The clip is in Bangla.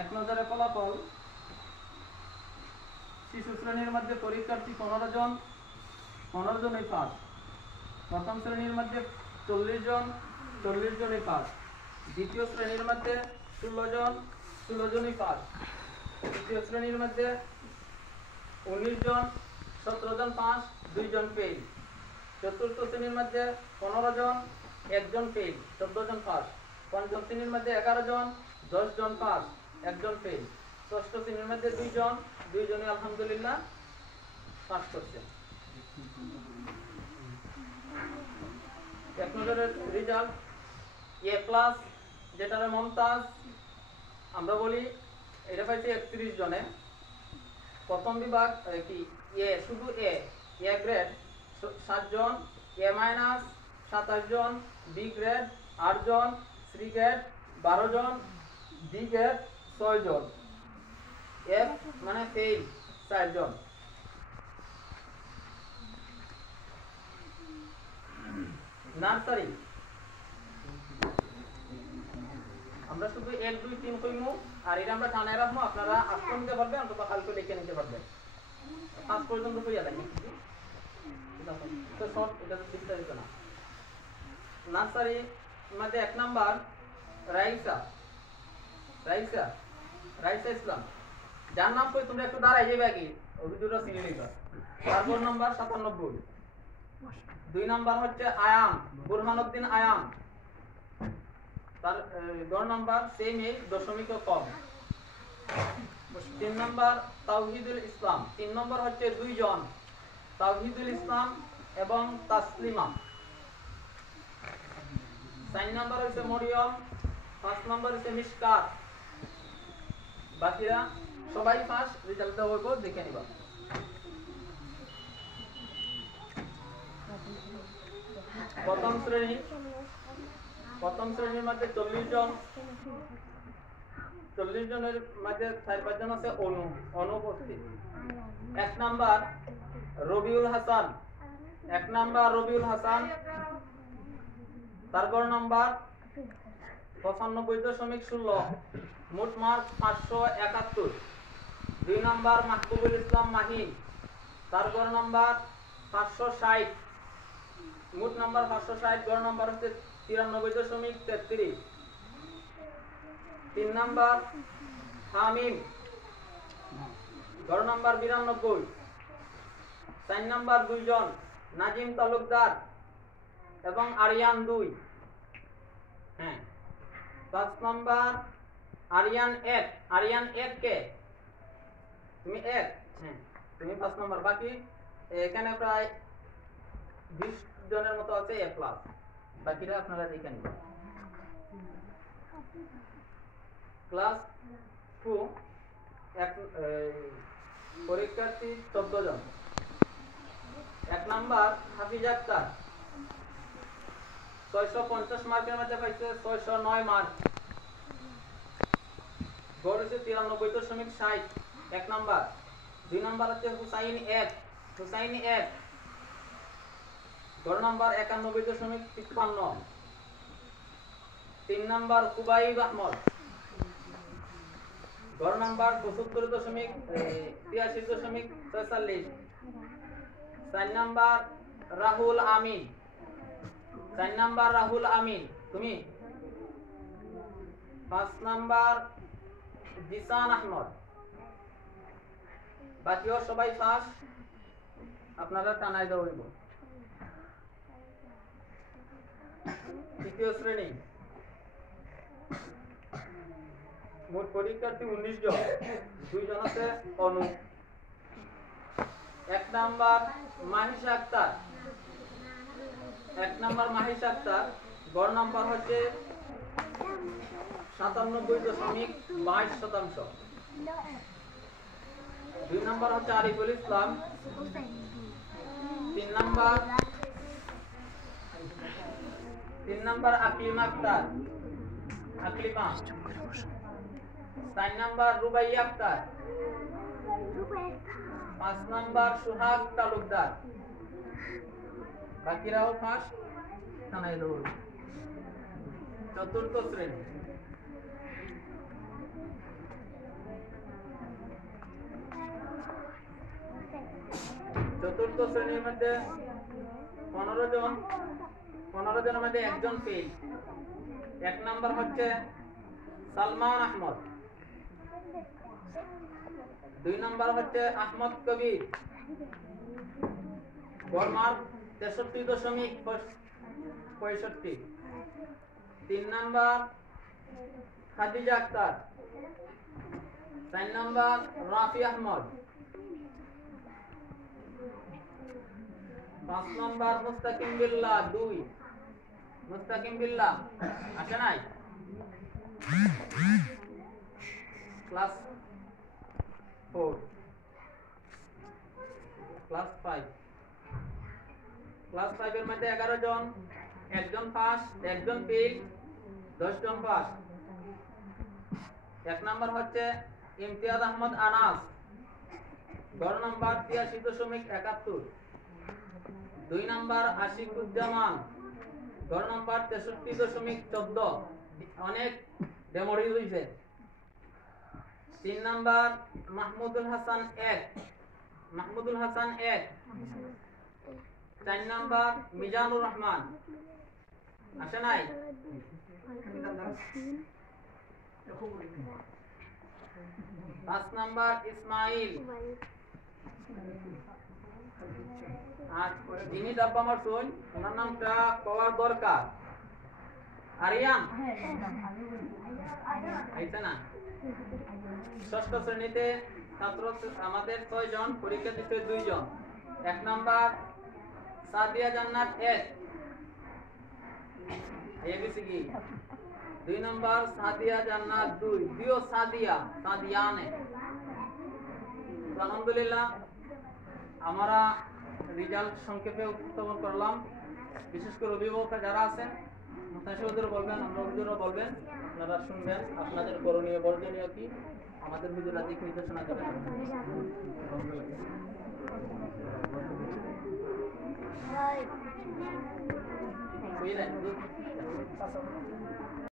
এক নজরে ফলাফল। শিশু শ্রেণীর মধ্যে পরীক্ষার্থী 15 জন, 15 জনই পাস। প্রথম শ্রেণীর মধ্যে 40 জন, 40 জনই পাস। দ্বিতীয় শ্রেণীর মধ্যে 16 জন, 16 জনই পাস। তৃতীয় শ্রেণীর মধ্যে 19 জন, 17 জন পাস, 2 জন ফেল। চতুর্থ শ্রেণীর মধ্যে 15 জন, 1 জন ফেল, 14 জন পাস। পঞ্চম শ্রেণীর মধ্যে 11 জন, 10 জন পাস, 1 জন ফেল। ষষ্ঠ শ্রেণীর মধ্যে 2 জন, 2 জনই আলহামদুলিল্লাহ পাস করছে। এক নজরের রেজাল্ট এ প্লাস, যেটার মমতাজ আমরা বলি, এটা পাইছে 31 জনে। প্রথম বিভাগ কি এ, শুধু এ গ্রেড 7 জন, এ মাইনাস 27 জন, বি গ্রেড 8 জন, সি গ্রেড 12 জন, ডি গ্রেড 6 জন, এফ মানে ফেল 4 জন। নার্সারি আমরা শুধু 1 2 3 কইমু, আর এটা আমরা জানাই রাখবো, আপনারা আজকে নিতে পারবেন অথবা কালকে লিখে নিতে পারবেন। 5 পর্যন্ত কইয়া দেন তো শর্ট, এটা বিস্তারিত না। নার্সারি মধ্যে 1 নাম্বার রাইসা, রাইসা রাইসা ইসলাম, যার নাম কই তোমরা একটু দাঁড়াই যাবে কি অভিযোগটা চিনে নিবা। তারপর নাম্বার 97। 2 নাম্বার হচ্ছে আয়াম, বুরহানুদ্দিন আয়াম, তার 2 নাম্বার সেম এই দশমিক কম। 3 নাম্বার তাওহিদুল ইসলাম, 3 নম্বর হচ্ছে 2 জন, তাওহিদুল ইসলাম এবং তাসলিমা। 4 নাম্বার হচ্ছে মরিয়ম, 5 নাম্বার হচ্ছে মিশকাত। বাকিরা সবাই পাস, রেজাল্ট দেওয়া হইব, দেখে নিবা। প্রথম শ্রেণীর মধ্যে 40 জন, 40 জনের মধ্যে 4-5 জন আছে অনুপস্থিত। 1 নাম্বার রবিউল হাসান, 1 নাম্বার রবিউল হাসান, তার গড় নাম্বার 95.16, মোট মার্ক 571। 2 নাম্বার মাহবুবুল ইসলাম মাহিন, তার গড় নাম্বার 560, মোট নাম্বার 560, গড় নাম্বার হচ্ছে 93.33। 3 নাম্বার হামিম, গড় নাম্বার 92। 4 নাম্বার 2 জন, নাজিম তালুকদার এবং আরিয়ান 2। হ্যাঁ। 5 নাম্বার আরিয়ান 1, আরিয়ান 1 কে তুমি 1, হ্যাঁ তুমি 5 নাম্বার। বাকি এখানে প্রায় 20 জনের মতো আছে এ প্লাস, বাকিরা আপনারা দেখে নিন। ক্লাস 2 পরীক্ষার্থী 14 জন। 1 নাম্বার হাফিজ আক্তার, 650 মার্কের মধ্যে পাইছে 609 মার্ক, গড় হচ্ছে 93.60, 1 নাম্বার। 2 নাম্বার হচ্ছে হুসাইন 1, গড় নাম্বার 91.53। 3 নাম্বার কুবাইব আহমদ, গড় নাম্বার 75.83.46। 4 নাম্বার রাহুল আমিন, 4 নাম্বার রাহুল আমিন তুমি। 5 নাম্বার জিসান আহমদ। বাকিও সবাই পাস, আপনারা টানাই দেওয়া হইব। তৃতীয় শ্রেণী মোট পরীক্ষার্থী 19 জন, 2 জন আছে অনু। 1 নাম্বার মাহিশা আক্তার, 1 নাম্বার মাহিশা আক্তার, গড় নাম্বার হচ্ছে 97.22%। 2 নাম্বার হচ্ছে Ariful Islam. 3 number Aklima Akter, Aklima. 4 number Rubaiya Akter. 5 number Suhag Talukdar. বাকিরাও ফার্স্ট থানায় দৌড়। চতুর্থ শ্রেণী চতুর্থ শ্রেণীর মধ্যে 15 জন, 15 জনের মধ্যে একজন ফেল। 1 নাম্বার হচ্ছে সালমান আহমদ, 2 নাম্বার হচ্ছে আহমদ কবির, গড় mark 63.65। 3 number Khadija Akter, 4 number Rafi Ahmad, 5 number Mustakim Billah 2, Mustakim Billah আসে নাই ক্লাস 4, ক্লাস 5। ক্লাস 5 এর মধ্যে 11 জন, একজন পাস, একজন ফেল, 10 জন পাস। 1 নাম্বার হচ্ছে ইমতিয়াজ আহমদ আনাস, গড় নাম্বার 83.71। 2 নাম্বার আশিকুজ্জামান, গড় নাম্বার 63.14। অনেক ডেমোরিজ হইছে। 3 নাম্বার মাহমুদুল হাসান 1, মাহমুদুল হাসান 1। 4 নাম্বার মিজানুর রহমান আসে নাই। 5 নাম্বার ইসমাইল। আর যিনি ডাব্বা মারছুন ওনার নামটা পাওয়ার দরকার। আরিয়ান আইছে না। ষষ্ঠ শ্রেণীতে ছাত্র আমাদের 6 জন, পরীক্ষা দিতে 2 জন। 1 নাম্বার সাদিয়া জান্নাত 1, এবিসি। 2 নাম্বার সাদিয়া জান্নাত 2, দিও সাদিয়া, সাদিয়ানে। আলহামদুলিল্লাহ আমরা রেজাল্ট সংক্ষেপে উপস্থাপন করলাম। বিশেষ করে অভিভাবকরা যারা আছেন মুস্তাশিদুর বলবেন, আমরা হুজুররা বলবেন, আপনারা শুনবেন আপনাদের করণীয় বর্জনীয় কি আমাদের হুজুররা দিক নির্দেশনা দেবেন। বুঝলেন?